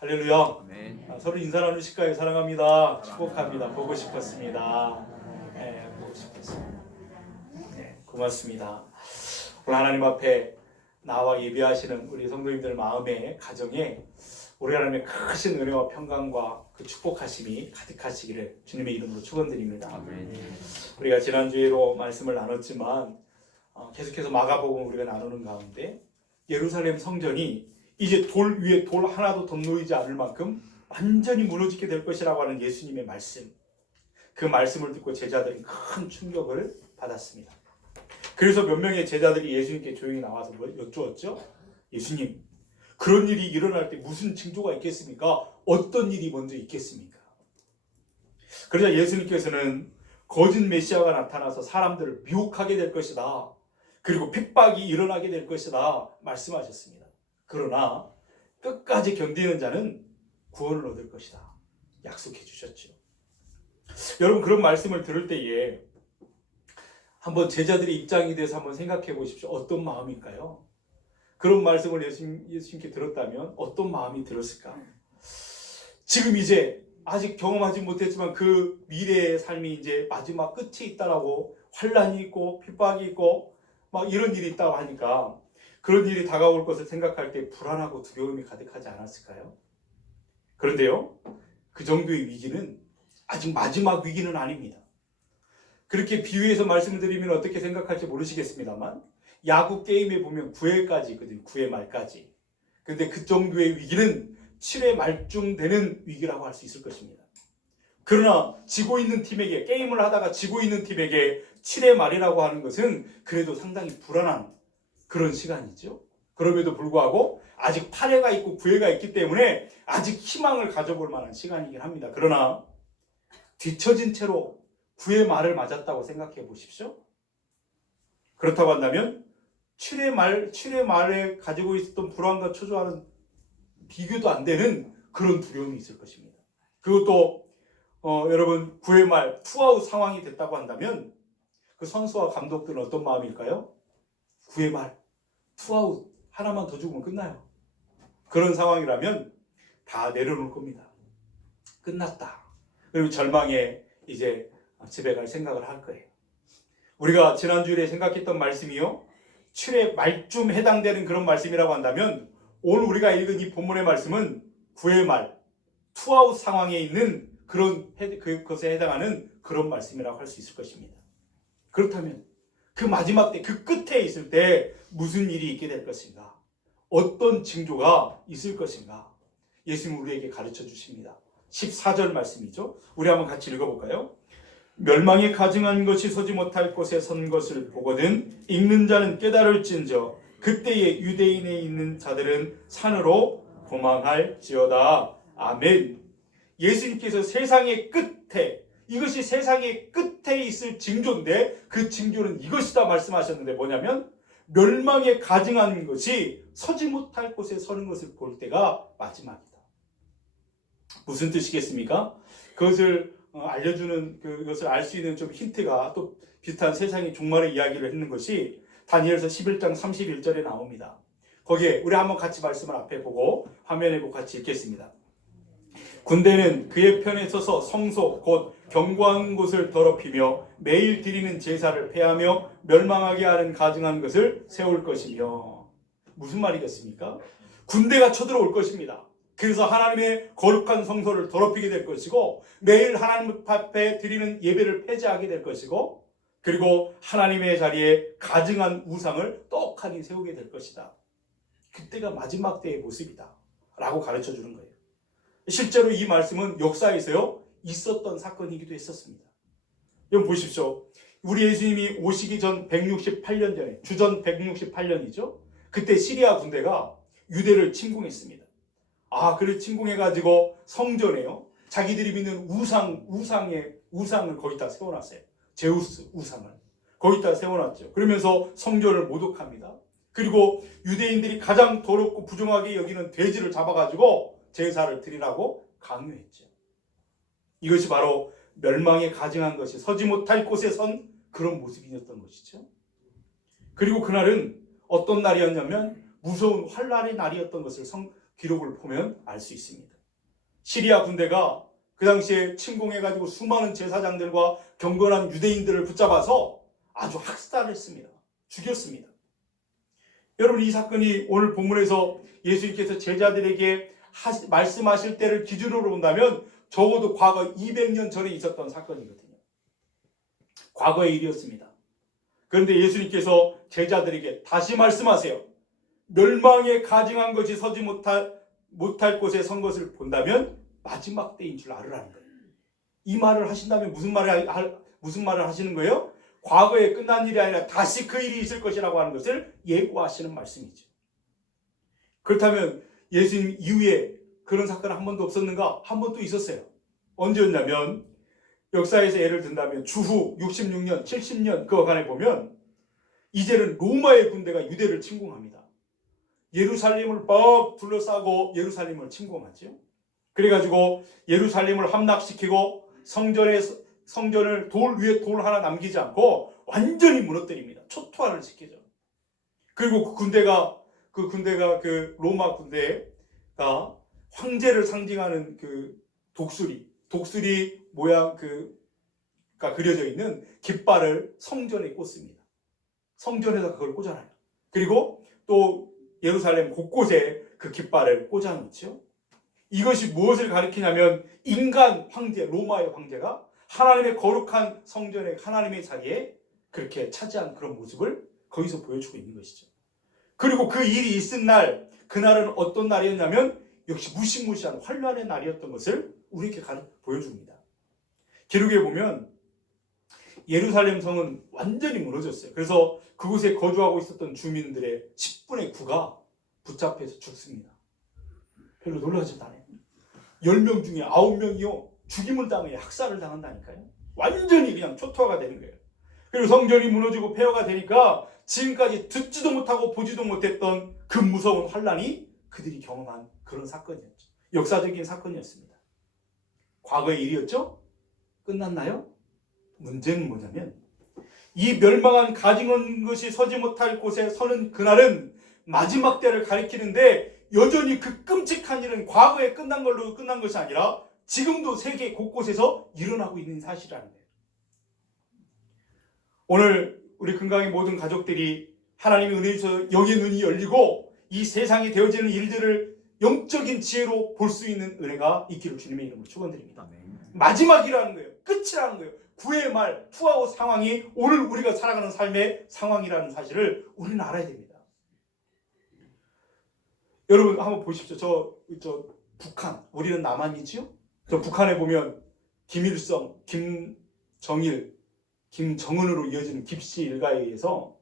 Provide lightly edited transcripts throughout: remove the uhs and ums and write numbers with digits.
할렐루야. 아멘. 서로 인사 나누실까요? 사랑합니다. 축복합니다. 보고 싶었습니다. 네, 보고 싶었습니다. 네, 고맙습니다. 오늘 하나님 앞에 나와 예배하시는 우리 성도님들 마음에 가정에 우리 하나님의 크신 은혜와 평강과 그 축복하심이 가득하시기를 주님의 이름으로 축원드립니다. 아멘. 우리가 지난주에도 말씀을 나눴지만 계속해서 마가복음 우리가 나누는 가운데 예루살렘 성전이 이제 돌 위에 돌 하나도 더 놓이지 않을 만큼 완전히 무너지게 될 것이라고 하는 예수님의 말씀, 그 말씀을 듣고 제자들은 큰 충격을 받았습니다. 그래서 몇 명의 제자들이 예수님께 조용히 나와서 여쭈었죠. 예수님, 그런 일이 일어날 때 무슨 징조가 있겠습니까? 어떤 일이 먼저 있겠습니까? 그러자 예수님께서는 거짓 메시아가 나타나서 사람들을 미혹하게 될 것이다. 그리고 핍박이 일어나게 될 것이다. 말씀하셨습니다. 그러나 끝까지 견디는 자는 구원을 얻을 것이다. 약속해 주셨죠. 여러분, 그런 말씀을 들을 때에 한번 제자들의 입장이 돼서 한번 생각해 보십시오. 어떤 마음일까요? 그런 말씀을 예수님께 들었다면 어떤 마음이 들었을까? 지금 이제 아직 경험하지 못했지만 그 미래의 삶이 이제 마지막 끝이 있다라고, 환난이 있고 핍박이 있고 막 이런 일이 있다고 하니까 그런 일이 다가올 것을 생각할 때 불안하고 두려움이 가득하지 않았을까요? 그런데요, 그 정도의 위기는 아직 마지막 위기는 아닙니다. 그렇게 비유해서 말씀을 드리면 어떻게 생각할지 모르시겠습니다만 야구 게임에 보면 9회까지 있거든요. 9회 말까지. 그런데 그 정도의 위기는 7회 말쯤 되는 위기라고 할 수 있을 것입니다. 그러나 지고 있는 팀에게, 게임을 하다가 지고 있는 팀에게 7회 말이라고 하는 것은 그래도 상당히 불안한 그런 시간이죠. 그럼에도 불구하고 아직 8회가 있고 9회가 있기 때문에 아직 희망을 가져볼 만한 시간이긴 합니다. 그러나 뒤처진 채로 9회 말을 맞았다고 생각해 보십시오. 그렇다고 한다면 7회 말에 가지고 있었던 불안과 초조함은 비교도 안 되는 그런 두려움이 있을 것입니다. 그것도 여러분 9회 말 투아웃 상황이 됐다고 한다면 그 선수와 감독들은 어떤 마음일까요? 9회 말 투아웃 하나만 더 죽으면 끝나요. 그런 상황이라면 다 내려놓을 겁니다. 끝났다. 그리고 절망에 이제 집에 갈 생각을 할 거예요. 우리가 지난주에 생각했던 말씀이요, 7회 말쯤 해당되는 그런 말씀이라고 한다면 오늘 우리가 읽은 이 본문의 말씀은 9회 말 투아웃 상황에 있는 그것에 해당하는 그런 말씀이라고 할 수 있을 것입니다. 그렇다면 그 마지막 때, 그 끝에 있을 때 무슨 일이 있게 될 것인가? 어떤 징조가 있을 것인가? 예수님은 우리에게 가르쳐 주십니다. 14절 말씀이죠. 우리 한번 같이 읽어볼까요? 멸망에 가증한 것이 서지 못할 곳에 선 것을 보거든 읽는 자는 깨달을진저 그때에 유대인에 있는 자들은 산으로 도망할지어다. 아멘. 예수님께서 세상의 끝에, 이것이 세상의 끝에 있을 징조인데 그 징조는 이것이다 말씀하셨는데 뭐냐면 멸망에 가증한 것이 서지 못할 곳에 서는 것을 볼 때가 마지막이다. 무슨 뜻이겠습니까? 그것을 알려주는, 그것을 알 수 있는 좀 힌트가 또 비슷한 세상의 종말의 이야기를 했는 것이 다니엘서 11장 31절에 나옵니다. 거기에 우리 한번 같이 말씀을 앞에 보고 화면에 보고 같이 읽겠습니다. 군대는 그의 편에 서서 성소 곧 견고한 곳을 더럽히며 매일 드리는 제사를 폐하며 멸망하게 하는 가증한 것을 세울 것이며. 무슨 말이겠습니까? 군대가 쳐들어올 것입니다. 그래서 하나님의 거룩한 성소를 더럽히게 될 것이고 매일 하나님 앞에 드리는 예배를 폐지하게 될 것이고 그리고 하나님의 자리에 가증한 우상을 떡하니 세우게 될 것이다. 그때가 마지막 때의 모습이다 라고 가르쳐 주는 거예요. 실제로 이 말씀은 역사에서요 있었던 사건이기도 했었습니다. 여러분 보십시오. 우리 예수님이 오시기 전 168년 전에, 주전 168년이죠. 그때 시리아 군대가 유대를 침공했습니다. 그래 침공해가지고 성전에요 자기들이 믿는 우상을 거기다 세워놨어요. 제우스 우상을 거기다 세워놨죠. 그러면서 성전을 모독합니다. 그리고 유대인들이 가장 더럽고 부정하게 여기는 돼지를 잡아가지고 제사를 드리라고 강요했죠. 이것이 바로 멸망에 가증한 것이 서지 못할 곳에 선 그런 모습이었던 것이죠. 그리고 그날은 어떤 날이었냐면 무서운 환란의 날이었던 것을 기록을 보면 알 수 있습니다. 시리아 군대가 그 당시에 침공해가지고 수많은 제사장들과 경건한 유대인들을 붙잡아서 아주 학살했습니다. 죽였습니다. 여러분, 이 사건이 오늘 본문에서 예수님께서 제자들에게 말씀하실 때를 기준으로 본다면 적어도 과거 200년 전에 있었던 사건이거든요. 과거의 일이었습니다. 그런데 예수님께서 제자들에게 다시 말씀하세요. 멸망에 가증한 것이 서지 못할 곳에 선 것을 본다면 마지막 때인 줄 알으라는 거예요. 이 말을 하신다면 무슨 말을 하시는 거예요? 과거에 끝난 일이 아니라 다시 그 일이 있을 것이라고 하는 것을 예고하시는 말씀이죠. 그렇다면 예수님 이후에 그런 사건은 한 번도 없었는가? 한 번도 있었어요. 언제였냐면 역사에서 예를 든다면 주후 66년, 70년 그간에 보면 이제는 로마의 군대가 유대를 침공합니다. 예루살렘을 막 둘러싸고 예루살렘을 침공하죠. 그래가지고 예루살렘을 함락시키고 성전을 돌 위에 돌 하나 남기지 않고 완전히 무너뜨립니다. 초토화를 시키죠. 그리고 그 로마 군대가 황제를 상징하는 그 독수리 모양 가 그려져 있는 깃발을 성전에 꽂습니다. 성전에다 그걸 꽂아놔요. 그리고 또 예루살렘 곳곳에 그 깃발을 꽂아놓죠. 이것이 무엇을 가리키냐면 인간 황제, 로마의 황제가 하나님의 거룩한 성전에 하나님의 자리에 그렇게 차지한 그런 모습을 거기서 보여주고 있는 것이죠. 그리고 그 일이 있은 날, 그날은 어떤 날이었냐면 역시 무시무시한 환란의 날이었던 것을 우리에게 보여줍니다. 기록에 보면 예루살렘 성은 완전히 무너졌어요. 그래서 그곳에 거주하고 있었던 주민들의 10분의 9가 붙잡혀서 죽습니다. 별로 놀라지도 않아요. 10명 중에 9명이요 죽임을 당해 학살을 당한다니까요. 완전히 그냥 초토화가 되는 거예요. 그리고 성전이 무너지고 폐허가 되니까 지금까지 듣지도 못하고 보지도 못했던 그 무서운 환란이 그들이 경험한 그런 사건이었죠. 역사적인 사건이었습니다. 과거의 일이었죠? 끝났나요? 문제는 뭐냐면 이 멸망한 가증한 것이 서지 못할 곳에 서는 그날은 마지막 때를 가리키는데 여전히 그 끔찍한 일은 과거에 끝난 것이 아니라 지금도 세계 곳곳에서 일어나고 있는 사실이라는 거예요. 오늘 우리 금강의 모든 가족들이 하나님의 은혜에서 영의 눈이 열리고 이 세상에 되어지는 일들을 영적인 지혜로 볼 수 있는 은혜가 있기를 주님의 이름으로 축원드립니다. 마지막이라는 거예요. 끝이라는 거예요. 구의 말, 투아웃 상황이 오늘 우리가 살아가는 삶의 상황이라는 사실을 우리는 알아야 됩니다. 여러분 한번 보십시오. 저 북한, 우리는 남한이지요? 저 북한에 보면 김일성, 김정일, 김정은으로 이어지는 김씨 일가에 의해서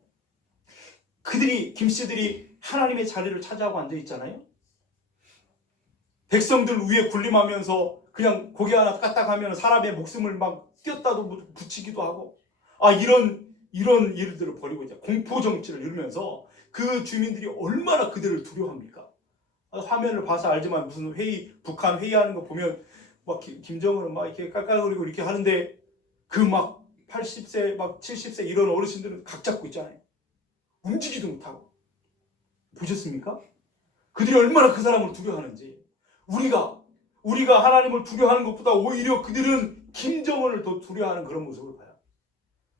김씨들이 하나님의 자리를 차지하고 앉아 있잖아요. 백성들 위에 군림하면서 그냥 고개 하나 까딱하면 사람의 목숨을 막 띄었다도 붙이기도 하고 이런 일들을 벌이고 있죠. 공포 정치를 이루면서 그 주민들이 얼마나 그들을 두려워합니까? 화면을 봐서 알지만 무슨 북한 회의하는 거 보면 막 김정은은 막 이렇게 깔깔거리고 이렇게 하는데 그 막 80세 막 70세 이런 어르신들은 각 잡고 있잖아요. 움직이지도 못하고. 보셨습니까? 그들이 얼마나 그 사람을 두려워하는지. 우리가 하나님을 두려워하는 것보다 오히려 그들은 김정은을 더 두려워하는 그런 모습을 봐요.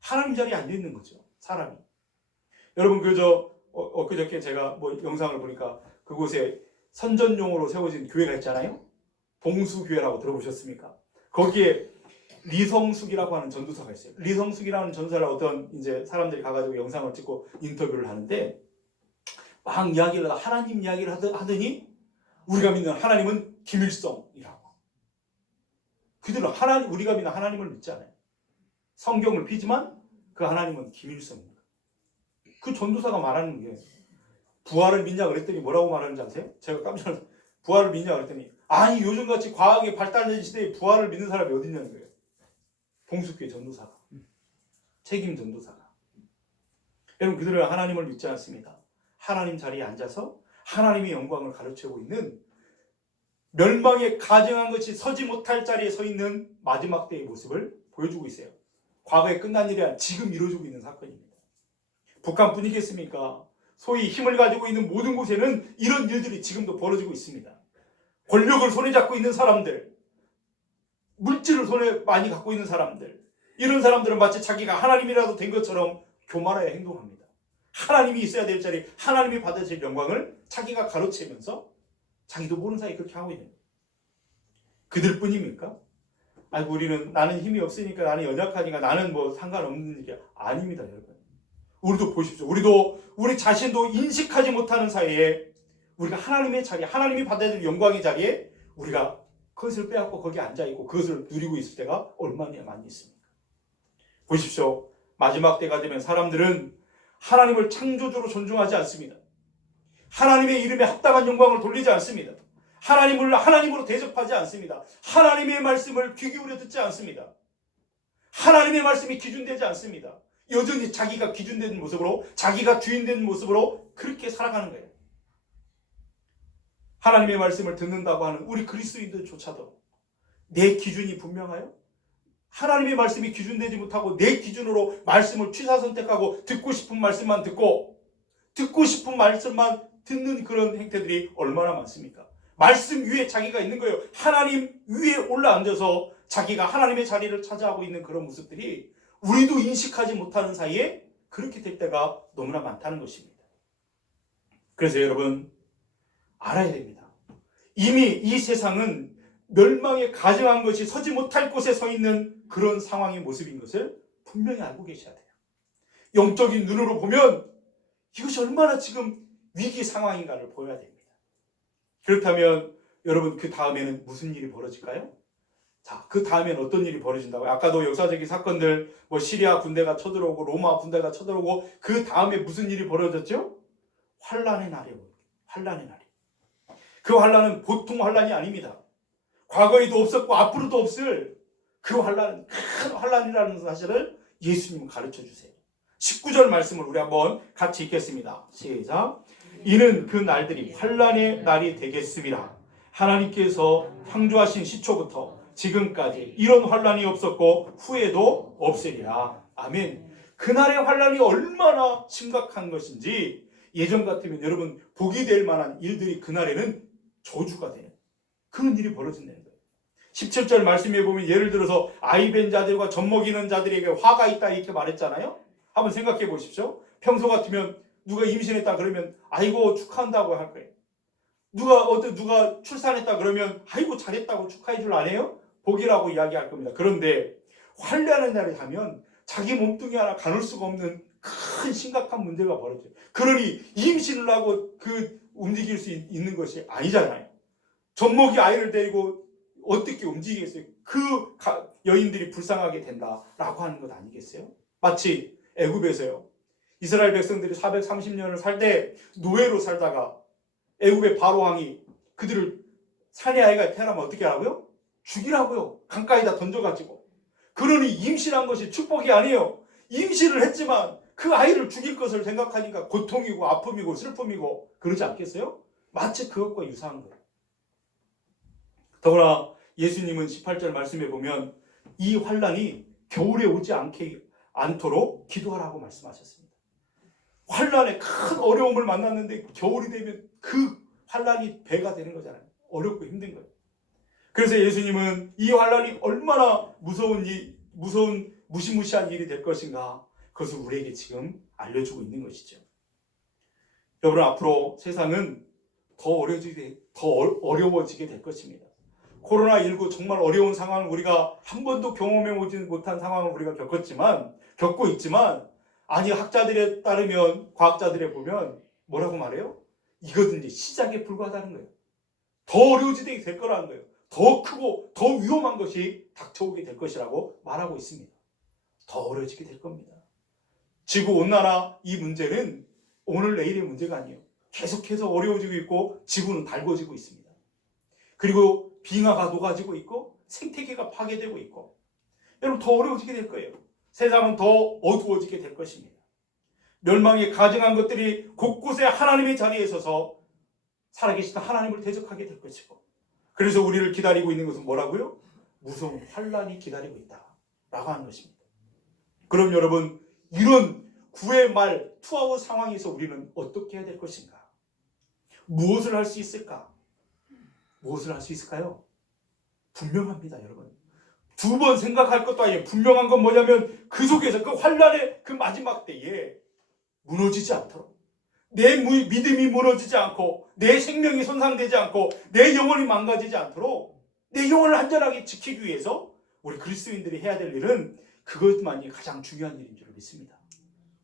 하나님 자리에 앉아 있는 거죠, 사람이. 여러분 엊그저께 제가 영상을 보니까 그곳에 선전용으로 세워진 교회가 있잖아요. 봉수교회라고 들어보셨습니까? 거기에 리성숙이라고 하는 전도사가 있어요. 리성숙이라는 전도사를 어떤 이제 사람들이 가가지고 영상을 찍고 인터뷰를 하는데 막 하나님 이야기를 하더니 우리가 믿는 하나님은 김일성이라고. 그들은 우리가 믿는 하나님을 믿지 않아요. 성경을 피지만 그 하나님은 김일성입니다. 그 전도사가 말하는 게 부활을 믿냐 그랬더니 뭐라고 말하는지 아세요? 제가 깜짝 놀랐어요. 부활을 믿냐 그랬더니 요즘같이 과학이 발달된 시대에 부활을 믿는 사람이 어디 있냐는 거예요. 봉수교회 전도사가. 책임 전도사가. 여러분 그들은 하나님을 믿지 않습니다. 하나님 자리에 앉아서 하나님의 영광을 가르치고 있는 멸망에 가증한 것이 서지 못할 자리에 서 있는 마지막 때의 모습을 보여주고 있어요. 과거에 끝난 일이 아니라 지금 이루어지고 있는 사건입니다. 북한뿐이겠습니까? 소위 힘을 가지고 있는 모든 곳에는 이런 일들이 지금도 벌어지고 있습니다. 권력을 손에 잡고 있는 사람들, 물질을 손에 많이 갖고 있는 사람들, 이런 사람들은 마치 자기가 하나님이라도 된 것처럼 교만하여 행동합니다. 하나님이 있어야 될 자리, 하나님이 받으실 영광을 자기가 가로채면서 자기도 모르는 사이에 그렇게 하고 있는 거예요. 그들뿐입니까? 아이고 우리는 나는 힘이 없으니까, 나는 연약하니까, 나는 뭐 상관없는 일이야. 아닙니다, 여러분. 우리도 보십시오. 우리 자신도 인식하지 못하는 사이에 우리가 하나님의 자리, 하나님이 받아야 될 영광의 자리에 우리가 그것을 빼앗고 거기 앉아있고 그것을 누리고 있을 때가 얼마나 많이 있습니까? 보십시오. 마지막 때가 되면 사람들은 하나님을 창조주로 존중하지 않습니다. 하나님의 이름에 합당한 영광을 돌리지 않습니다. 하나님을 하나님으로 대접하지 않습니다. 하나님의 말씀을 귀 기울여 듣지 않습니다. 하나님의 말씀이 기준되지 않습니다. 여전히 자기가 기준된 모습으로, 자기가 주인된 모습으로 그렇게 살아가는 거예요. 하나님의 말씀을 듣는다고 하는 우리 그리스도인들조차도 내 기준이 분명하여 하나님의 말씀이 기준되지 못하고 내 기준으로 말씀을 취사 선택하고 듣고 싶은 말씀만 듣고 듣고 싶은 말씀만 듣는 그런 행태들이 얼마나 많습니까? 말씀 위에 자기가 있는 거예요. 하나님 위에 올라앉아서 자기가 하나님의 자리를 차지하고 있는 그런 모습들이 우리도 인식하지 못하는 사이에 그렇게 될 때가 너무나 많다는 것입니다. 그래서 여러분 알아야 됩니다. 이미 이 세상은 멸망에 가증한 것이 서지 못할 곳에 서 있는 그런 상황의 모습인 것을 분명히 알고 계셔야 돼요. 영적인 눈으로 보면 이것이 얼마나 지금 위기 상황인가를 보여야 됩니다. 그렇다면 여러분 그 다음에는 무슨 일이 벌어질까요? 자, 그 다음에는 어떤 일이 벌어진다고요? 아까도 역사적인 사건들, 뭐 시리아 군대가 쳐들어오고 로마 군대가 쳐들어오고 그 다음에 무슨 일이 벌어졌죠? 환란의 날이에요. 환란의 날이. 그 환란은 보통 환란이 아닙니다. 과거에도 없었고 앞으로도 없을 그 환란은 큰 환란이라는 사실을 예수님은 가르쳐 주세요. 19절 말씀을 우리 한번 같이 읽겠습니다. 시작. 이는 그 날들이 환란의 날이 되겠음이라. 하나님께서 창조하신 시초부터 지금까지 이런 환란이 없었고 후에도 없으리라. 아멘. 그날의 환란이 얼마나 심각한 것인지 예전 같으면 여러분 복이 될 만한 일들이 그날에는 저주가 되는 그런 일이 벌어진다는 거예요. 17절 말씀에 보면 예를 들어서 아이벤 자들과 젖먹이는 자들에게 화가 있다 이렇게 말했잖아요. 한번 생각해 보십시오. 평소 같으면 누가 임신했다 그러면 아이고 축하한다고 할 거예요. 누가 출산했다 그러면 아이고 잘했다고 축하해 줄 안 해요? 복이라고 이야기할 겁니다. 그런데 환란의 날에 가면 자기 몸뚱이 하나 가눌 수가 없는 큰 심각한 문제가 벌어져요. 그러니 임신을 하고 움직일 수 있는 것이 아니잖아요. 젖먹이 아이를 데리고 어떻게 움직이겠어요? 그 여인들이 불쌍하게 된다라고 하는 것 아니겠어요? 마치 애굽에서요. 이스라엘 백성들이 430년을 살 때 노예로 살다가 애굽의 바로 왕이 그들을 산의 아이가 태어나면 어떻게 하라고요? 죽이라고요. 강가에다 던져가지고. 그러니 임신한 것이 축복이 아니에요. 임신을 했지만 그 아이를 죽일 것을 생각하니까 고통이고 아픔이고 슬픔이고 그러지 않겠어요? 마치 그것과 유사한 거예요. 더구나 예수님은 18절 말씀에 보면 이 환란이 겨울에 오지 않도록 기도하라고 말씀하셨습니다. 환란에 큰 어려움을 만났는데 겨울이 되면 그 환란이 배가 되는 거잖아요. 어렵고 힘든 거예요. 그래서 예수님은 이 환란이 얼마나 무서운 무시무시한 일이 될 것인가 그것을 우리에게 지금 알려주고 있는 것이죠. 여러분 앞으로 세상은 더 어려워지게 될 것입니다. 코로나19 정말 어려운 상황을 우리가 한 번도 경험해 보지 못한 상황을 우리가 겪고 있지만 아니 학자들에 따르면 과학자들에 보면 뭐라고 말해요? 이것은 이제 시작에 불과하다는 거예요. 더 어려워지게 될 거라는 거예요. 더 크고 더 위험한 것이 닥쳐오게 될 것이라고 말하고 있습니다. 더 어려워지게 될 겁니다. 지구온난화 이 문제는 오늘 내일의 문제가 아니에요. 계속해서 어려워지고 있고 지구는 달궈지고 있습니다. 그리고 빙하가 녹아지고 있고 생태계가 파괴되고 있고 여러분 더 어려워지게 될 거예요. 세상은 더 어두워지게 될 것입니다. 멸망에 가증한 것들이 곳곳에 하나님의 자리에 서서 살아계시던 하나님을 대적하게 될 것이고 그래서 우리를 기다리고 있는 것은 뭐라고요? 무서운 환란이 기다리고 있다라고 하는 것입니다. 그럼 여러분 이런 9회 말 투아웃 상황에서 우리는 어떻게 해야 될 것인가? 무엇을 할 수 있을까? 무엇을 할 수 있을까요? 분명합니다, 여러분. 두 번 생각할 것도 아니에요. 분명한 건 뭐냐면 그 속에서 그 환란의 그 마지막 때에 무너지지 않도록, 내 믿음이 무너지지 않고, 내 생명이 손상되지 않고, 내 영혼이 망가지지 않도록 내 영혼을 안전하게 지키기 위해서 우리 그리스도인들이 해야 될 일은 그것만이 가장 중요한 일인 줄 믿습니다.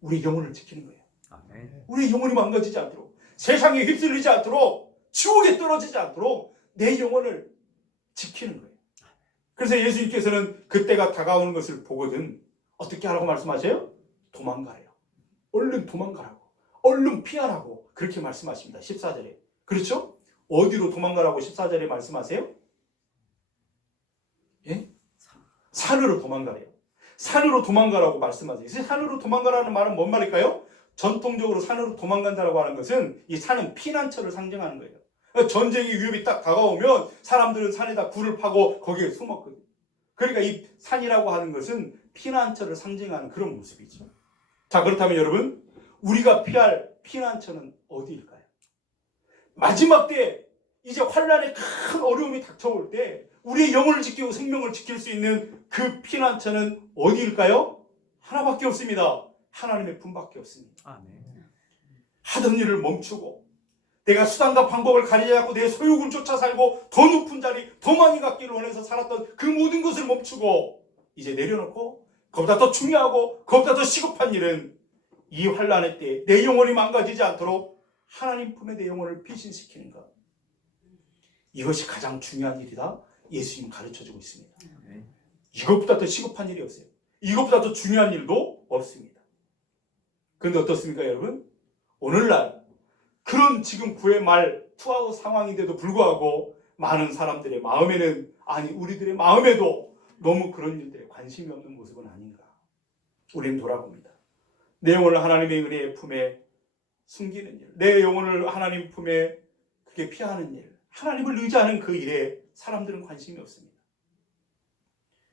우리 영혼을 지키는 거예요. 우리 영혼이 망가지지 않도록, 세상에 휩쓸리지 않도록, 지옥에 떨어지지 않도록 내 영혼을 지키는 거예요. 그래서 예수님께서는 그때가 다가오는 것을 보거든 어떻게 하라고 말씀하세요? 도망가래요. 얼른 도망가라고, 얼른 피하라고 그렇게 말씀하십니다. 14절에. 그렇죠? 어디로 도망가라고 14절에 말씀하세요? 예? 산으로 도망가래요. 산으로 도망가라고 말씀하세요. 산으로 도망가라는 말은 뭔 말일까요? 전통적으로 산으로 도망간다라고 하는 것은, 이 산은 피난처를 상징하는 거예요. 전쟁의 위협이 딱 다가오면 사람들은 산에다 굴을 파고 거기에 숨었거든요. 그러니까 이 산이라고 하는 것은 피난처를 상징하는 그런 모습이죠. 자, 그렇다면 여러분, 우리가 피할 피난처는 어디일까요? 마지막 때 이제 환란의 큰 어려움이 닥쳐올 때 우리의 영혼을 지키고 생명을 지킬 수 있는 그 피난처는 어디일까요? 하나밖에 없습니다. 하나님의 품밖에 없습니다. 아멘. 하던 일을 멈추고, 내가 수단과 방법을 가리지 않고 내 소욕을 쫓아 살고 더 높은 자리, 더 많이 갖기를 원해서 살았던 그 모든 것을 멈추고 이제 내려놓고, 그보다 더 중요하고 그보다 더 시급한 일은 이 환란의 때에 내 영혼이 망가지지 않도록 하나님 품에 내 영혼을 피신시키는 것. 이것이 가장 중요한 일이다. 예수님 가르쳐주고 있습니다. 이것보다 더 시급한 일이 없어요. 이것보다 더 중요한 일도 없습니다. 그런데 어떻습니까, 여러분? 오늘날 그런 지금 9회 말 투아웃 상황인데도 불구하고 많은 사람들의 마음에는, 아니 우리들의 마음에도 너무 그런 일들에 관심이 없는 모습은 아닌가. 우리는 돌아봅니다. 내 영혼을 하나님의 은혜의 품에 숨기는 일, 내 영혼을 하나님 품에 그게 피하는 일, 하나님을 의지하는 그 일에 사람들은 관심이 없습니다.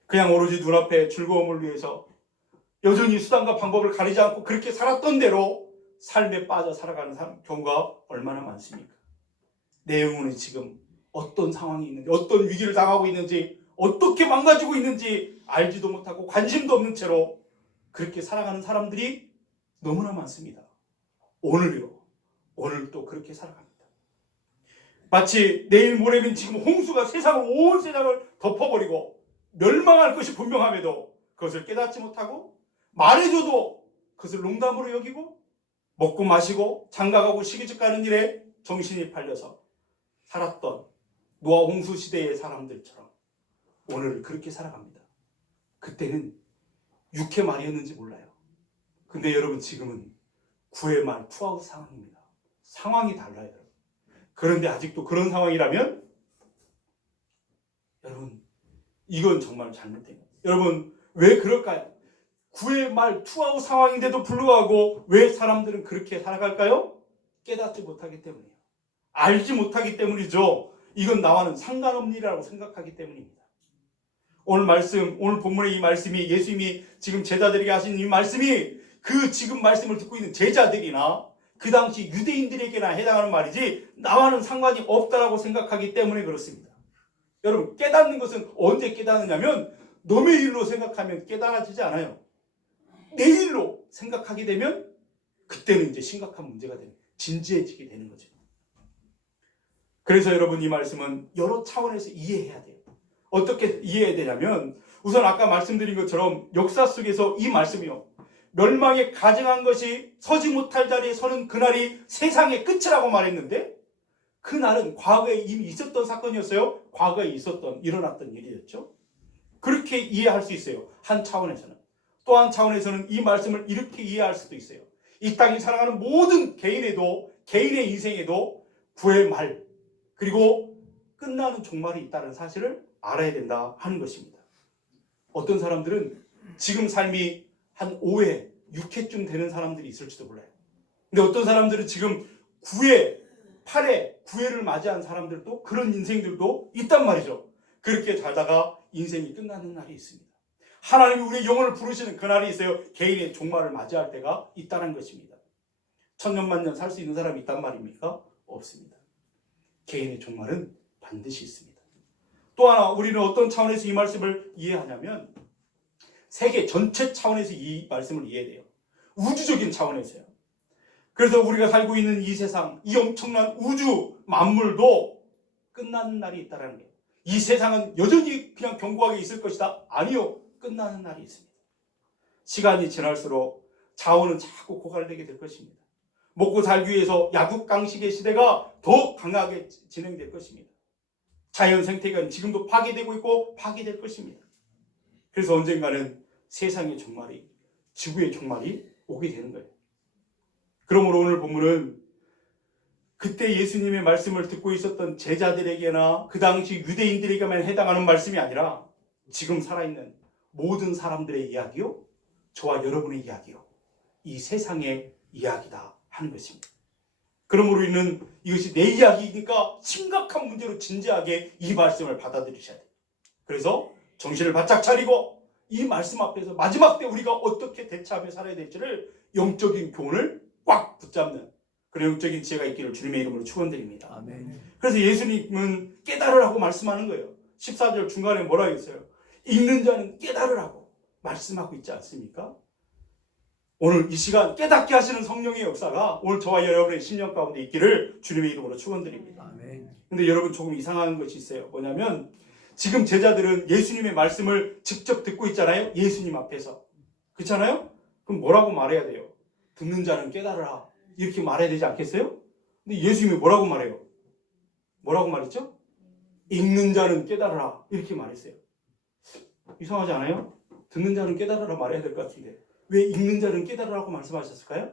그냥 오로지 눈앞의 즐거움을 위해서 여전히 수단과 방법을 가리지 않고 그렇게 살았던 대로 삶에 빠져 살아가는 경우가 얼마나 많습니까? 내 영혼이 지금 어떤 상황이 있는지, 어떤 위기를 당하고 있는지, 어떻게 망가지고 있는지 알지도 못하고 관심도 없는 채로 그렇게 살아가는 사람들이 너무나 많습니다. 오늘도 그렇게 살아갑니다. 마치 내일 모레면 지금 홍수가 온 세상을 덮어버리고 멸망할 것이 분명함에도 그것을 깨닫지 못하고, 말해줘도 그것을 농담으로 여기고, 먹고 마시고 장가가고 시기집 가는 일에 정신이 팔려서 살았던 노아 홍수 시대의 사람들처럼 오늘 그렇게 살아갑니다. 그때는 6회 말이었는지 몰라요. 근데 여러분, 지금은 9회 말 투아웃 상황입니다. 상황이 달라요. 그런데 아직도 그런 상황이라면 여러분, 이건 정말 잘못된 거예요. 여러분, 왜 그럴까요? 9회 말 투아웃 상황인데도 불구하고 왜 사람들은 그렇게 살아갈까요? 깨닫지 못하기 때문이에요. 알지 못하기 때문이죠. 이건 나와는 상관없는 일이라고 생각하기 때문입니다. 오늘 본문의 이 말씀이, 예수님이 지금 제자들에게 하신 이 말씀이 그 지금 말씀을 듣고 있는 제자들이나 그 당시 유대인들에게나 해당하는 말이지 나와는 상관이 없다라고 생각하기 때문에 그렇습니다. 여러분, 깨닫는 것은 언제 깨닫느냐면 너의 일로 생각하면 깨달아지지 않아요. 내 일로 생각하게 되면 그때는 이제 심각한 문제가 되는, 진지해지게 되는 거죠. 그래서 여러분, 이 말씀은 여러 차원에서 이해해야 돼요. 어떻게 이해해야 되냐면, 우선 아까 말씀드린 것처럼 역사 속에서 이 말씀이요, 멸망에 가증한 것이 서지 못할 자리에 서는 그날이 세상의 끝이라고 말했는데, 그날은 과거에 이미 있었던 사건이었어요. 과거에 일어났던 일이었죠. 그렇게 이해할 수 있어요. 한 차원에서는. 또 한 차원에서는 이 말씀을 이렇게 이해할 수도 있어요. 이 땅에 살아가는 모든 개인의 인생에도 9회 말, 그리고 끝나는 종말이 있다는 사실을 알아야 된다 하는 것입니다. 어떤 사람들은 지금 삶이 한 5회, 6회쯤 되는 사람들이 있을지도 몰라요. 근데 어떤 사람들은 지금 9회, 8회, 9회를 맞이한 사람들도, 그런 인생들도 있단 말이죠. 그렇게 살다가 인생이 끝나는 날이 있습니다. 하나님이 우리의 영혼을 부르시는 그날이 있어요. 개인의 종말을 맞이할 때가 있다는 것입니다. 천년만년 살 수 있는 사람이 있단 말입니까? 없습니다. 개인의 종말은 반드시 있습니다. 또 하나 우리는 어떤 차원에서 이 말씀을 이해하냐면 세계 전체 차원에서 이 말씀을 이해해요. 우주적인 차원에서요. 그래서 우리가 살고 있는 이 세상, 이 엄청난 우주 만물도 끝나는 날이 있다는 거예요. 이 세상은 여전히 그냥 견고하게 있을 것이다. 아니요. 끝나는 날이 있습니다. 시간이 지날수록 자원은 자꾸 고갈되게 될 것입니다. 먹고 살기 위해서 약육강식의 시대가 더 강하게 진행될 것입니다. 자연 생태계는 지금도 파괴되고 있고 파괴될 것입니다. 그래서 언젠가는 세상의 종말이, 지구의 종말이 오게 되는 거예요. 그러므로 오늘 본문은 그때 예수님의 말씀을 듣고 있었던 제자들에게나 그 당시 유대인들에게만 해당하는 말씀이 아니라 지금 살아있는 모든 사람들의 이야기요, 저와 여러분의 이야기요, 이 세상의 이야기다 하는 것입니다. 그러므로 우리는 이것이 내 이야기니까 심각한 문제로 진지하게 이 말씀을 받아들이셔야 돼요. 그래서 정신을 바짝 차리고 이 말씀 앞에서 마지막 때 우리가 어떻게 대처하며 살아야 될지를 영적인 교훈을 꽉 붙잡는 그런 영적인 지혜가 있기를 주님의 이름으로 축원드립니다. 아멘. 그래서 예수님은 깨달으라고 말씀하는 거예요. 14절 중간에 뭐라 했어요? 읽는 자는 깨달으라고 말씀하고 있지 않습니까? 오늘 이 시간 깨닫게 하시는 성령의 역사가 오늘 저와 여러분의 심령 가운데 있기를 주님의 이름으로 축원드립니다. 아멘. 근데 여러분 조금 이상한 것이 있어요. 뭐냐면 지금 제자들은 예수님의 말씀을 직접 듣고 있잖아요. 예수님 앞에서. 그렇잖아요? 그럼 뭐라고 말해야 돼요? 듣는 자는 깨달으라. 이렇게 말해야 되지 않겠어요? 근데 예수님이 뭐라고 말해요? 뭐라고 말했죠? 읽는 자는 깨달으라. 이렇게 말했어요. 이상하지 않아요? 듣는 자는 깨달으라 말해야 될 것 같은데 왜 읽는 자는 깨달으라고 말씀하셨을까요?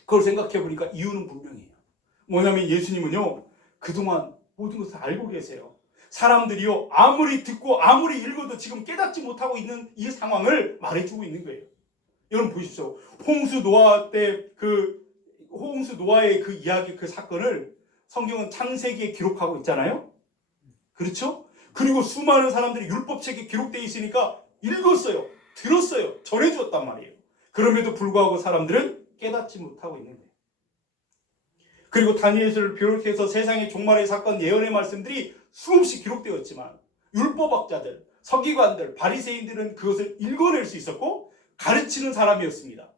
그걸 생각해 보니까 이유는 분명해요. 뭐냐면 예수님은요, 그동안 모든 것을 알고 계세요. 사람들이요, 아무리 듣고 아무리 읽어도 지금 깨닫지 못하고 있는 이 상황을 말해주고 있는 거예요. 여러분 보십시오. 홍수 노아의 그 이야기, 그 사건을 성경은 창세기에 기록하고 있잖아요. 그렇죠? 그리고 수많은 사람들이 율법책에 기록되어 있으니까 읽었어요. 들었어요. 전해주었단 말이에요. 그럼에도 불구하고 사람들은 깨닫지 못하고 있는 거예요. 그리고 다니엘서를 비롯해서 세상의 종말의 사건 예언의 말씀들이 수없이 기록되었지만 율법학자들, 서기관들, 바리새인들은 그것을 읽어낼 수 있었고 가르치는 사람이었습니다.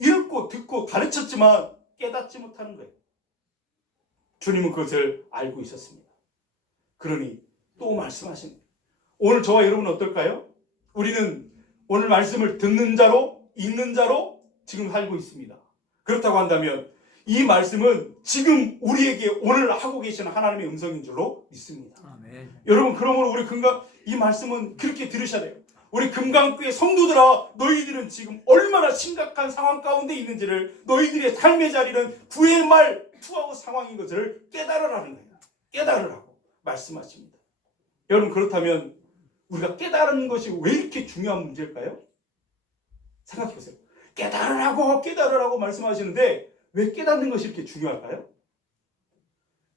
읽고 듣고 가르쳤지만 깨닫지 못하는 거예요. 주님은 그것을 알고 있었습니다. 그러니 또 말씀하십니다. 오늘 저와 여러분은 어떨까요? 우리는 오늘 말씀을 듣는 자로, 읽는 자로 지금 살고 있습니다. 그렇다고 한다면 이 말씀은 지금 우리에게 오늘 하고 계시는 하나님의 음성인 줄로 믿습니다. 아멘. 여러분, 그러므로 우리 이 말씀은 그렇게 들으셔야 돼요. 우리 금강교회 성도들아, 너희들은 지금 얼마나 심각한 상황 가운데 있는지를, 너희들의 삶의 자리는 구의 말 투아웃 상황인 것을 깨달으라는 거예요. 깨달으라고 말씀하십니다. 여러분, 그렇다면 우리가 깨달은 것이 왜 이렇게 중요한 문제일까요? 생각해 보세요. 깨달으라고 말씀하시는데 왜 깨닫는 것이 이렇게 중요할까요?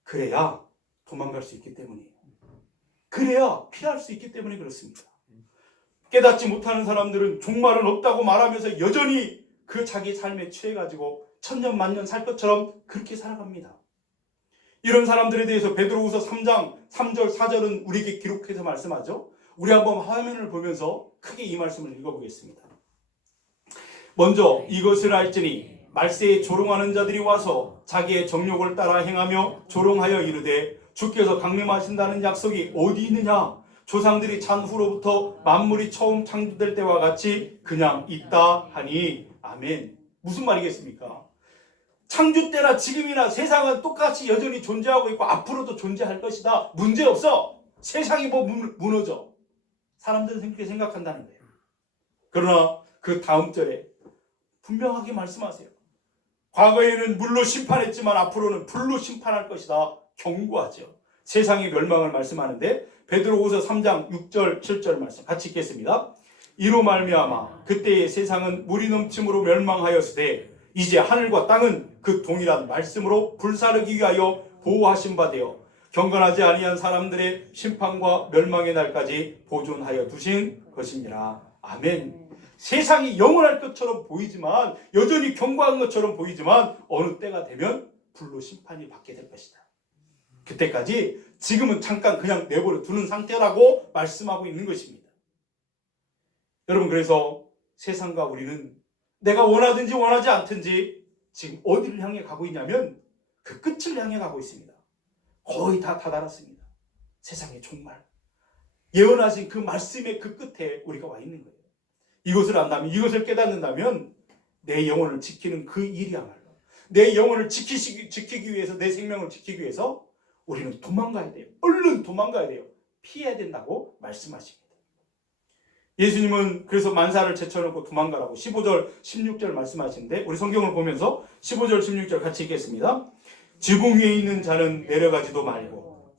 그래야 도망갈 수 있기 때문이에요. 그래야 피할 수 있기 때문에 그렇습니다. 깨닫지 못하는 사람들은 종말은 없다고 말하면서 여전히 그 자기 삶에 취해가지고 천년 만년 살 것처럼 그렇게 살아갑니다. 이런 사람들에 대해서 베드로후서 3장 3절 4절은 우리에게 기록해서 말씀하죠. 우리 한번 화면을 보면서 크게 이 말씀을 읽어보겠습니다. 먼저 이것을 알지니 말세에 조롱하는 자들이 와서 자기의 정욕을 따라 행하며 조롱하여 이르되 주께서 강림하신다는 약속이 어디 있느냐? 조상들이 잔 후로부터 만물이 처음 창조될 때와 같이 그냥 있다 하니 아멘. 무슨 말이겠습니까? 창조 때나 지금이나 세상은 똑같이 여전히 존재하고 있고 앞으로도 존재할 것이다. 문제없어. 세상이 뭐 무너져. 사람들은 그렇게 생각한다는 거예요. 그러나 그 다음 절에 분명하게 말씀하세요. 과거에는 물로 심판했지만 앞으로는 불로 심판할 것이다. 경고하죠. 세상의 멸망을 말씀하는데 베드로후서 3장 6절 7절 말씀 같이 읽겠습니다. 이로 말미암아 그때의 세상은 물이 넘침으로 멸망하였으되 이제 하늘과 땅은 그 동일한 말씀으로 불사르기 위하여 보호하신 바 되어 경건하지 아니한 사람들의 심판과 멸망의 날까지 보존하여 두신 것입니다. 아멘. 세상이 영원할 것처럼 보이지만, 여전히 견고한 것처럼 보이지만 어느 때가 되면 불로 심판이 받게 될 것이다. 그때까지 지금은 잠깐 그냥 내버려 두는 상태라고 말씀하고 있는 것입니다. 여러분, 그래서 세상과 우리는 내가 원하든지 원하지 않든지 지금 어디를 향해 가고 있냐면 그 끝을 향해 가고 있습니다. 거의 다 다다랐습니다. 세상의 종말, 예언하신 그 말씀의 그 끝에 우리가 와 있는 거예요. 이것을 안다면, 이것을 깨닫는다면 내 영혼을 지키는 그 일이야말로, 내 영혼을 지키기 위해서, 내 생명을 지키기 위해서 우리는 도망가야 돼요. 얼른 도망가야 돼요. 피해야 된다고 말씀하십니다. 예수님은 그래서 만사를 제쳐놓고 도망가라고 15절 16절 말씀하시는데, 우리 성경을 보면서 15절 16절 같이 읽겠습니다. 지붕 위에 있는 자는 내려가지도 말고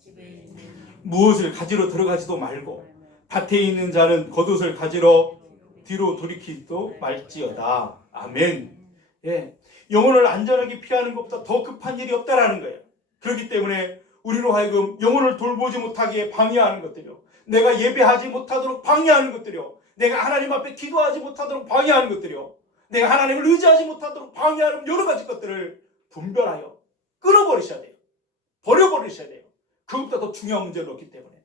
무엇을 가지러 들어가지도 말고 밭에 있는 자는 겉옷을 가지러 뒤로 돌이키지도 말지어다. 아멘. 예, 영혼을 안전하게 피하는 것보다 더 급한 일이 없다라는 거예요. 그렇기 때문에 우리로 하여금 영혼을 돌보지 못하게 방해하는 것들이요, 내가 예배하지 못하도록 방해하는 것들이요, 내가 하나님 앞에 기도하지 못하도록 방해하는 것들이요, 내가 하나님을 의지하지 못하도록 방해하는 여러 가지 것들을 분별하여 끊어버리셔야 돼요. 버려버리셔야 돼요. 그것보다 더 중요한 문제는 없기 때문에,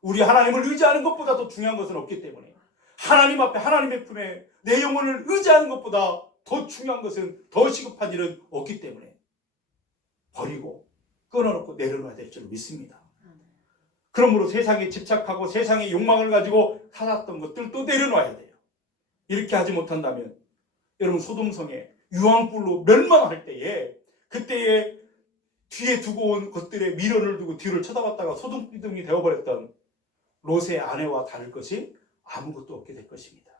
우리 하나님을 의지하는 것보다 더 중요한 것은 없기 때문에, 하나님 앞에, 하나님의 품에 내 영혼을 의지하는 것보다 더 중요한 것은, 더 시급한 일은 없기 때문에 버리고 끊어놓고 내려놔야 될 줄 믿습니다. 그러므로 세상에 집착하고 세상의 욕망을 가지고 살았던 것들도 내려놔야 돼요. 이렇게 하지 못한다면 여러분, 소돔성에 유황불로 멸망할 때에, 그때에 뒤에 두고 온 것들의 미련을 두고 뒤를 쳐다봤다가 소돔기둥이 되어버렸던 롯의 아내와 다를 것이 아무것도 없게 될 것입니다.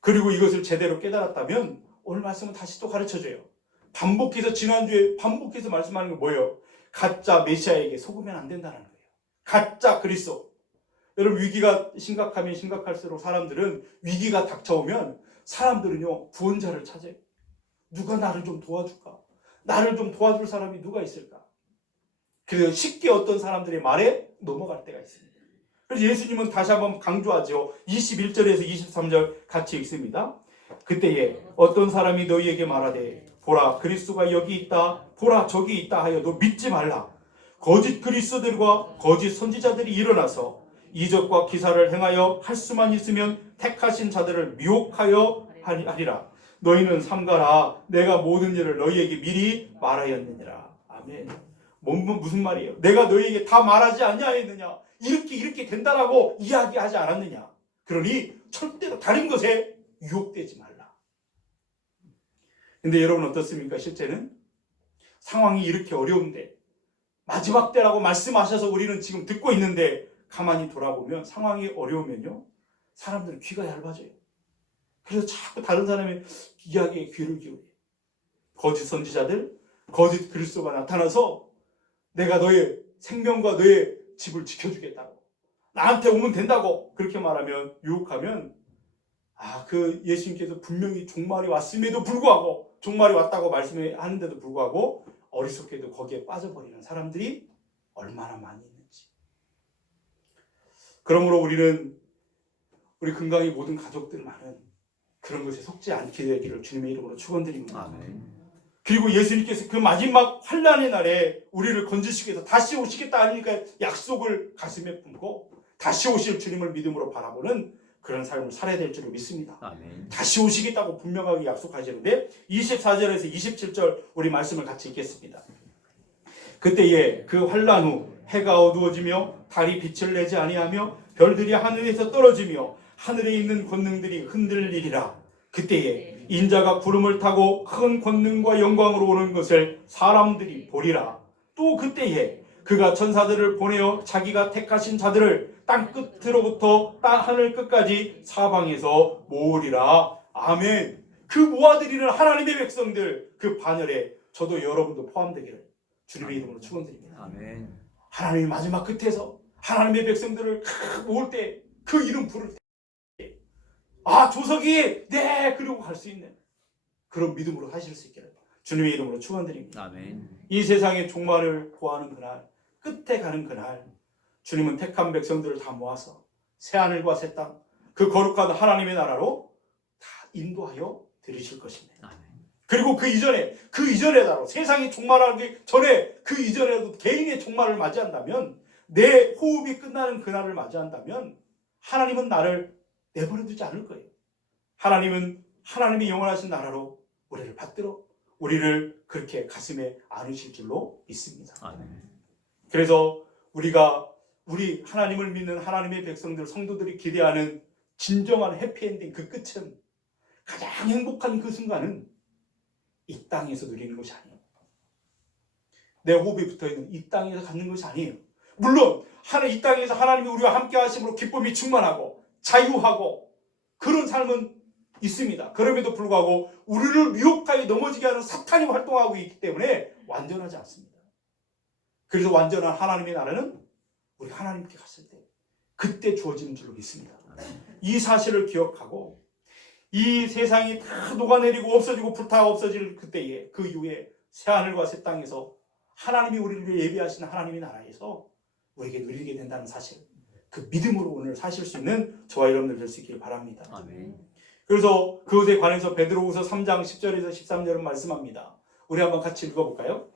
그리고 이것을 제대로 깨달았다면 오늘 말씀은 다시 또 가르쳐줘요. 반복해서, 지난주에 반복해서 말씀하는 게 뭐예요? 가짜 메시아에게 속으면 안 된다는 거예요. 가짜 그리스도. 여러분, 위기가 심각하면 심각할수록 사람들은, 위기가 닥쳐오면 사람들은요, 구원자를 찾아요. 누가 나를 좀 도와줄까? 나를 좀 도와줄 사람이 누가 있을까? 그래서 쉽게 어떤 사람들의 말에 넘어갈 때가 있습니다. 그래서 예수님은 다시 한번 강조하죠. 21절에서 23절 같이 읽습니다. 그때에 어떤 사람이 너희에게 말하되 보라, 그리스도가 여기 있다, 보라, 저기 있다 하여도 믿지 말라. 거짓 그리스도들과 거짓 선지자들이 일어나서 이적과 기사를 행하여 할 수만 있으면 택하신 자들을 미혹하여 하리라. 너희는 삼가라. 내가 모든 일을 너희에게 미리 말하였느니라. 아멘. 무슨 말이에요? 내가 너희에게 다 말하지 아니하였느냐? 이렇게 된다라고 이야기하지 않았느냐? 그러니 절대로 다른 것에 유혹되지 말라. 근데 여러분 어떻습니까? 실제는 상황이 이렇게 어려운데, 마지막 때라고 말씀하셔서 우리는 지금 듣고 있는데, 가만히 돌아보면 상황이 어려우면요, 사람들은 귀가 얇아져요. 그래서 자꾸 다른 사람의 이야기에 귀를 기울여요. 거짓 선지자들, 거짓 그리스도가 나타나서 내가 너의 생명과 너의 집을 지켜주겠다고, 나한테 오면 된다고 그렇게 말하면, 유혹하면, 그 예수님께서 분명히 종말이 왔음에도 불구하고, 종말이 왔다고 말씀하는데도 불구하고 어리석게도 거기에 빠져버리는 사람들이 얼마나 많이 있는지. 그러므로 우리는 우리 금강의 모든 가족들만은 그런 것에 속지 않게 되기를 주님의 이름으로 축원드립니다. 아멘. 그리고 예수님께서 그 마지막 환난의 날에 우리를 건지시기 위해서 다시 오시겠다 하니까 약속을 가슴에 품고 다시 오실 주님을 믿음으로 바라보는 그런 삶을 살아야 될 줄을 믿습니다. 아멘. 다시 오시겠다고 분명하게 약속하시는데, 24절에서 27절 우리 말씀을 같이 읽겠습니다. 그때에 그 환난 후 해가 어두워지며 달이 빛을 내지 아니하며 별들이 하늘에서 떨어지며 하늘에 있는 권능들이 흔들리리라. 그때에 인자가 구름을 타고 큰 권능과 영광으로 오는 것을 사람들이 보리라. 또 그때에 그가 천사들을 보내어 자기가 택하신 자들을 땅 끝으로부터 땅 하늘 끝까지 사방에서 모으리라. 아멘. 그 모아들이는 하나님의 백성들, 그 반열에 저도 여러분도 포함되기를 주님의 이름으로 축원드립니다. 아멘. 하나님이 마지막 끝에서 하나님의 백성들을 모을 때, 그 이름 부를 때, 조석이 그리고 갈 수 있는 그런 믿음으로 하실 수 있기를 주님의 이름으로 축원드립니다. 아멘. 이 세상의 종말을 구하는 그날, 끝에 가는 그날, 주님은 택한 백성들을 다 모아서 새하늘과 새 땅, 그 거룩한 하나님의 나라로 다 인도하여 드리실 것입니다. 그리고 그 이전에도 세상이 종말하기 전에 그 이전에도 개인의 종말을 맞이한다면, 내 호흡이 끝나는 그날을 맞이한다면 하나님은 나를 내버려 두지 않을 거예요. 하나님은 하나님의 영원하신 나라로 우리를 받들어 우리를 그렇게 가슴에 안으실 줄로 믿습니다. 그래서 우리 하나님을 믿는 하나님의 백성들, 성도들이 기대하는 진정한 해피엔딩, 그 끝은, 가장 행복한 그 순간은 이 땅에서 누리는 것이 아니에요. 내 호흡이 붙어있는 이 땅에서 갖는 것이 아니에요. 물론 이 땅에서 하나님이 우리와 함께 하심으로 기쁨이 충만하고 자유하고 그런 삶은 있습니다. 그럼에도 불구하고 우리를 미혹하여 넘어지게 하는 사탄이 활동하고 있기 때문에 완전하지 않습니다. 그래서 완전한 하나님의 나라는 우리가 하나님께 갔을 때 그때 주어지는 줄로 믿습니다. 이 사실을 기억하고 이 세상이 다 녹아내리고 없어지고 불타 없어질 그때에, 그 이후에 새하늘과 새 땅에서 하나님이 우리를 위해 예비하신 하나님의 나라에서 우리에게 누리게 된다는 사실, 그 믿음으로 오늘 사실 수 있는 저와 여러분들 될 수 있기를 바랍니다. 아멘. 그래서 그것에 관해서 베드로후서 3장 10절에서 13절은 말씀합니다. 우리 한번 같이 읽어볼까요?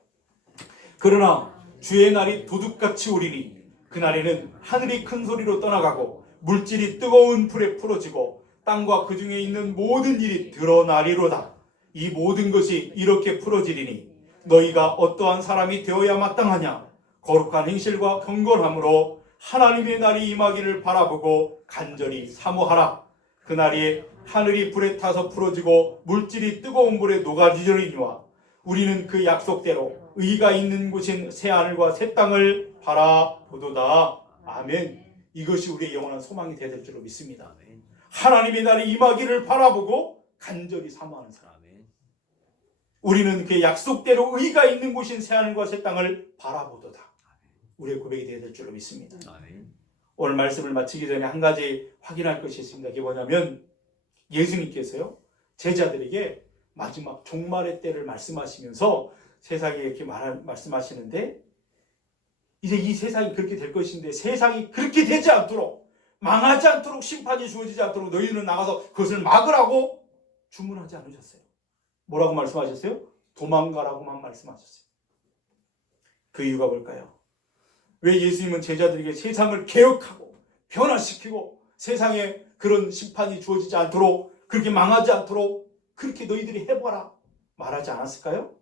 그러나 주의 날이 도둑같이 오리니 그날에는 하늘이 큰 소리로 떠나가고 물질이 뜨거운 불에 풀어지고 땅과 그 중에 있는 모든 일이 드러나리로다. 이 모든 것이 이렇게 풀어지리니 너희가 어떠한 사람이 되어야 마땅하냐? 거룩한 행실과 경건함으로 하나님의 날이 임하기를 바라보고 간절히 사모하라. 그날이 하늘이 불에 타서 풀어지고 물질이 뜨거운 불에 녹아지리니와 우리는 그 약속대로 의가 있는 곳인 새 하늘과 새 땅을 바라보도다. 아멘. 이것이 우리의 영원한 소망이 되야 될 줄로 믿습니다. 하나님의 날이 임하기를 바라보고 간절히 사모하는 사람. 우리는 그 약속대로 의가 있는 곳인 새 하늘과 새 땅을 바라보도다. 우리의 고백이 되어야 될 줄로 믿습니다. 오늘 말씀을 마치기 전에 한 가지 확인할 것이 있습니다. 그게 뭐냐면, 예수님께서요 제자들에게 마지막 종말의 때를 말씀하시면서 세상에 이렇게 말씀하시는데, 이제 이 세상이 그렇게 될 것인데 세상이 그렇게 되지 않도록, 망하지 않도록, 심판이 주어지지 않도록 너희는 나가서 그것을 막으라고 주문하지 않으셨어요. 뭐라고 말씀하셨어요? 도망가라고만 말씀하셨어요. 그 이유가 뭘까요? 왜 예수님은 제자들에게 세상을 개혁하고 변화시키고 세상에 그런 심판이 주어지지 않도록, 그렇게 망하지 않도록 그렇게 너희들이 해봐라 말하지 않았을까요?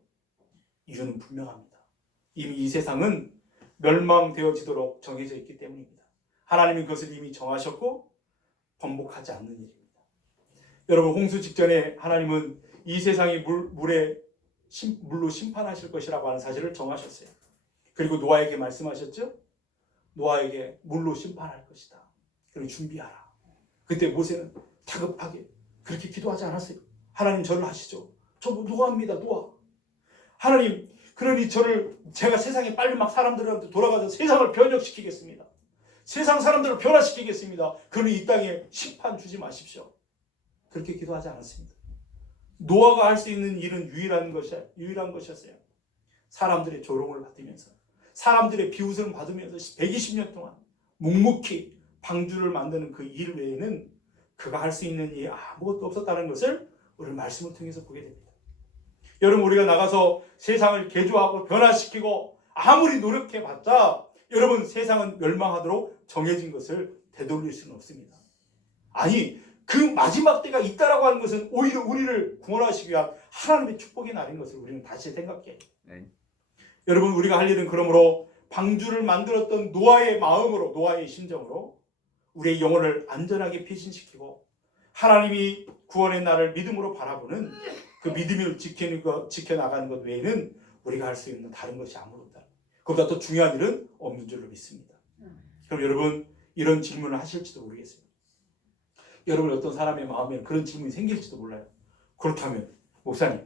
이유는 분명합니다. 이미 이 세상은 멸망되어지도록 정해져 있기 때문입니다. 하나님은 그것을 이미 정하셨고 번복하지 않는 일입니다. 여러분, 홍수 직전에 하나님은 이 세상이 물로 심판하실 것이라고 하는 사실을 정하셨어요. 그리고 노아에게 말씀하셨죠? 노아에게 물로 심판할 것이다. 그리고 준비하라. 그때 모세는 다급하게 그렇게 기도하지 않았어요. 하나님 저를 하시죠. 저 노아입니다. 노아. 하나님, 그러니 제가 세상에 빨리 막 사람들한테 돌아가서 세상을 변혁시키겠습니다. 세상 사람들을 변화시키겠습니다. 그러니 이 땅에 심판 주지 마십시오. 그렇게 기도하지 않았습니다. 노아가 할 수 있는 일은 유일한 것이었어요. 사람들의 조롱을 받으면서, 사람들의 비웃음을 받으면서 120년 동안 묵묵히 방주를 만드는 그 일 외에는 그가 할 수 있는 일이 아무것도 없었다는 것을 오늘 말씀을 통해서 보게 됩니다. 여러분, 우리가 나가서 세상을 개조하고 변화시키고 아무리 노력해봤자 여러분, 세상은 멸망하도록 정해진 것을 되돌릴 수는 없습니다. 아니, 그 마지막 때가 있다라고 하는 것은 오히려 우리를 구원하시기 위한 하나님의 축복의 날인 것을 우리는 다시 생각해요. 여러분, 우리가 할 일은 그러므로 방주를 만들었던 노아의 마음으로, 노아의 심정으로 우리의 영혼을 안전하게 피신시키고 하나님이 구원의 날을 믿음으로 바라보는 그 믿음을 지켜나가는 것 외에는 우리가 할 수 있는 다른 것이 아무것도 없다. 그보다 더 중요한 일은 없는 줄로 믿습니다. 그럼 여러분, 이런 질문을 하실지도 모르겠어요. 여러분, 어떤 사람의 마음에는 그런 질문이 생길지도 몰라요. 그렇다면 목사님,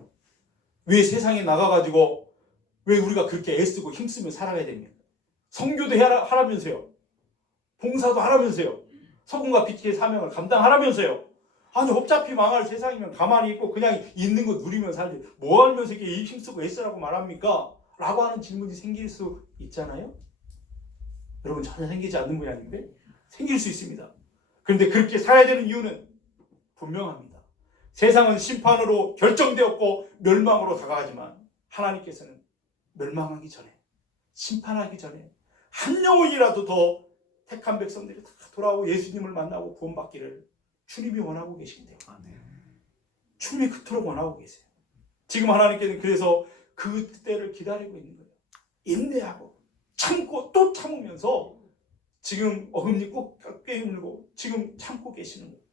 왜 세상에 나가가지고 왜 우리가 그렇게 애쓰고 힘쓰며 살아야 됩니까? 선교도 하라면서요. 봉사도 하라면서요. 소금과 빛의 사명을 감당하라면서요. 아니, 어차피 망할 세상이면 가만히 있고 그냥 있는 거 누리면 살지 뭐 하면서 이렇게 힘쓰고 애쓰라고 말합니까? 라고 하는 질문이 생길 수 있잖아요. 여러분, 전혀 생기지 않는 모양인데 생길 수 있습니다. 그런데 그렇게 살아야 되는 이유는 분명합니다. 세상은 심판으로 결정되었고 멸망으로 다가가지만 하나님께서는 멸망하기 전에, 심판하기 전에 한 영혼이라도 더 택한 백성들이 다 돌아오고 예수님을 만나고 구원받기를 주님이 원하고 계신데요. 주님이 그토록 원하고 계세요. 지금 하나님께는 그래서 그 때를 기다리고 있는 거예요. 인내하고 참고 또 참으면서 지금 어금니 꼭 깨물고 지금 참고 계시는 거예요.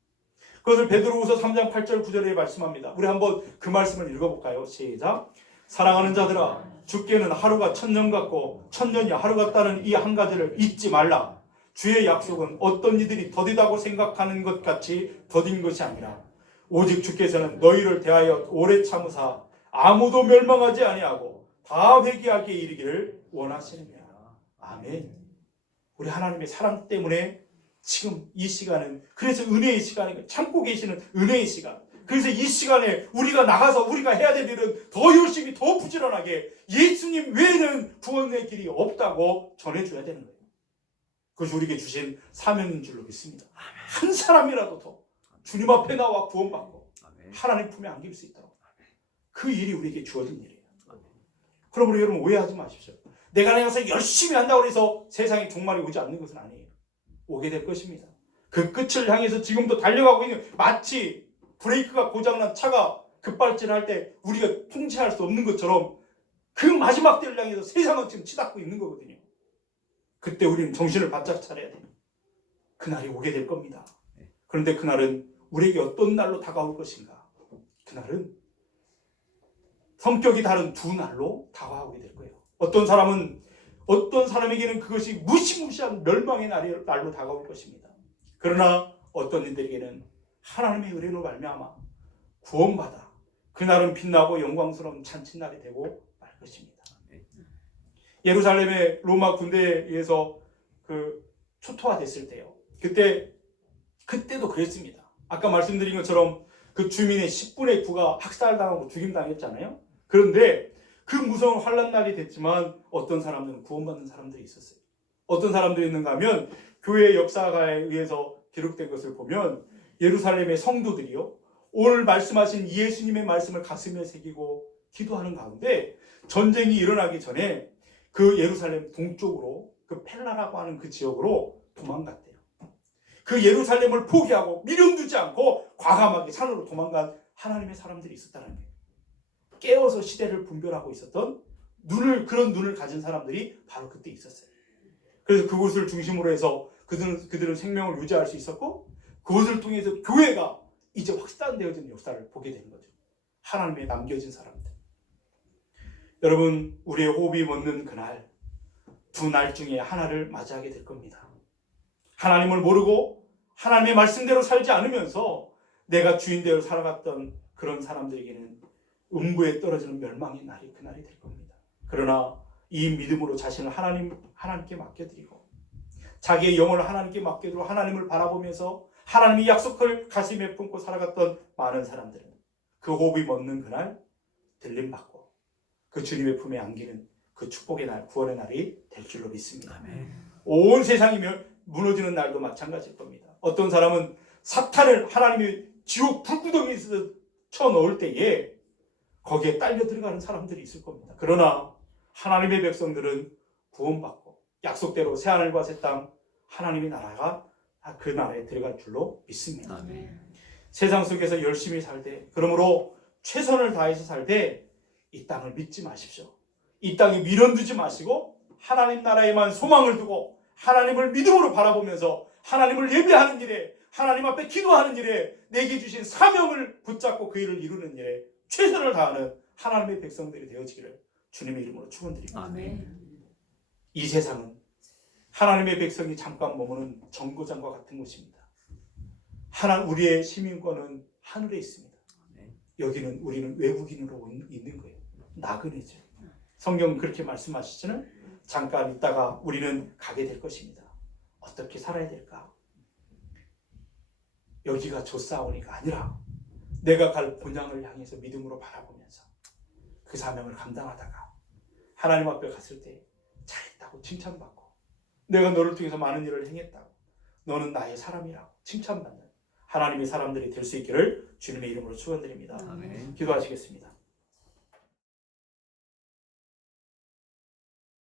그것을 베드로후서 3장 8절 9절에 말씀합니다. 우리 한번 그 말씀을 읽어볼까요? 시작. 사랑하는 자들아, 주께는 하루가 천년 같고 천년이 하루 같다는 이 한 가지를 잊지 말라. 주의 약속은 어떤 이들이 더디다고 생각하는 것 같이 더딘 것이 아니라 오직 주께서는 너희를 대하여 오래 참으사 아무도 멸망하지 아니하고 다 회개하게 이르기를 원하시느니라. 아멘. 우리 하나님의 사랑 때문에 지금 이 시간은 그래서 은혜의 시간이고 참고 계시는 은혜의 시간. 그래서 이 시간에 우리가 나가서 우리가 해야 될 일은 더 열심히 더 부지런하게 예수님 외에는 구원의 길이 없다고 전해줘야 되는 거예요. 그것이 우리에게 주신 사명인 줄로 믿습니다. 한 사람이라도 더 주님 앞에 나와 구원받고 하나님 품에 안길 수 있도록 그 일이 우리에게 주어진 일이에요. 그러므로 여러분 오해하지 마십시오. 내가 나가서 열심히 한다고 해서 세상에 종말이 오지 않는 것은 아니에요. 오게 될 것입니다. 그 끝을 향해서 지금도 달려가고 있는, 마치 브레이크가 고장난 차가 급발진할 때 우리가 통제할 수 없는 것처럼 그 마지막 때를 향해서 세상은 지금 치닫고 있는 거거든요. 그때 우리는 정신을 바짝 차려야 돼요. 그날이 오게 될 겁니다. 그런데 그날은 우리에게 어떤 날로 다가올 것인가? 그날은 성격이 다른 두 날로 다가오게 될 거예요. 어떤 사람에게는 그것이 무시무시한 멸망의 날로 다가올 것입니다. 그러나 어떤 이들에게는 하나님의 은혜로 말미암아 구원받아 그날은 빛나고 영광스러운 잔칫날이 되고 말 것입니다. 예루살렘의 로마 군대에 의해서 초토화됐을 때요. 그때도 그랬습니다. 아까 말씀드린 것처럼 그 주민의 10분의 9가 학살당하고 죽임당했잖아요. 그런데 그 무서운 환란 날이 됐지만 어떤 사람들은 구원받는 사람들이 있었어요. 어떤 사람들이 있는가 하면 교회 역사가에 의해서 기록된 것을 보면 예루살렘의 성도들이요, 오늘 말씀하신 예수님의 말씀을 가슴에 새기고 기도하는 가운데 전쟁이 일어나기 전에 그 예루살렘 동쪽으로 그 펠라라고 하는 그 지역으로 도망갔대요. 그 예루살렘을 포기하고 미련두지 않고 과감하게 산으로 도망간 하나님의 사람들이 있었다는 거예요. 깨어서 시대를 분별하고 있었던 그런 눈을 가진 사람들이 바로 그때 있었어요. 그래서 그곳을 중심으로 해서 그들은 생명을 유지할 수 있었고 그것을 통해서 교회가 이제 확산되어진 역사를 보게 된 거죠. 하나님의 남겨진 사람들. 여러분, 우리의 호흡이 멎는 그날, 두 날 중에 하나를 맞이하게 될 겁니다. 하나님을 모르고 하나님의 말씀대로 살지 않으면서 내가 주인대로 살아갔던 그런 사람들에게는 음부에 떨어지는 멸망의 날이 그날이 될 겁니다. 그러나 이 믿음으로 자신을 하나님께 맡겨드리고 자기의 영혼을 하나님께 맡겨두고 하나님을 바라보면서 하나님의 약속을 가슴에 품고 살아갔던 많은 사람들은 그 호흡이 멎는 그날 들림받고 그 주님의 품에 안기는 그 축복의 날, 구원의 날이 될 줄로 믿습니다. 아멘. 온 세상이 무너지는 날도 마찬가지일 겁니다. 어떤 사람은 사탄을 하나님의 지옥 불구덩이에서 쳐넣을 때에 거기에 딸려 들어가는 사람들이 있을 겁니다. 그러나 하나님의 백성들은 구원받고 약속대로 새하늘과 새 땅, 하나님의 나라가 그 나라에 들어갈 줄로 믿습니다. 아멘. 세상 속에서 열심히 살 때, 그러므로 최선을 다해서 살 때 이 땅을 믿지 마십시오. 이 땅에 미련두지 마시고 하나님 나라에만 소망을 두고 하나님을 믿음으로 바라보면서 하나님을 예배하는 일에, 하나님 앞에 기도하는 일에, 내게 주신 사명을 붙잡고 그 일을 이루는 일에 최선을 다하는 하나님의 백성들이 되어지기를 주님의 이름으로 축원드립니다. 아멘. 이 세상은 하나님의 백성이 잠깐 머무는 정거장과 같은 곳입니다. 우리의 시민권은 하늘에 있습니다. 여기는 우리는 외국인으로 있는 거예요. 나그네죠. 성경은 그렇게 말씀하시지는 잠깐 있다가 우리는 가게 될 것입니다. 어떻게 살아야 될까? 여기가 좋사오니가 아니라 내가 갈 본향을 향해서 믿음으로 바라보면서 그 사명을 감당하다가 하나님 앞에 갔을 때 잘했다고 칭찬받고 내가 너를 통해서 많은 일을 행했다고 너는 나의 사람이라고 칭찬받는 하나님의 사람들이 될 수 있기를 주님의 이름으로 축원드립니다. 아멘. 기도하시겠습니다.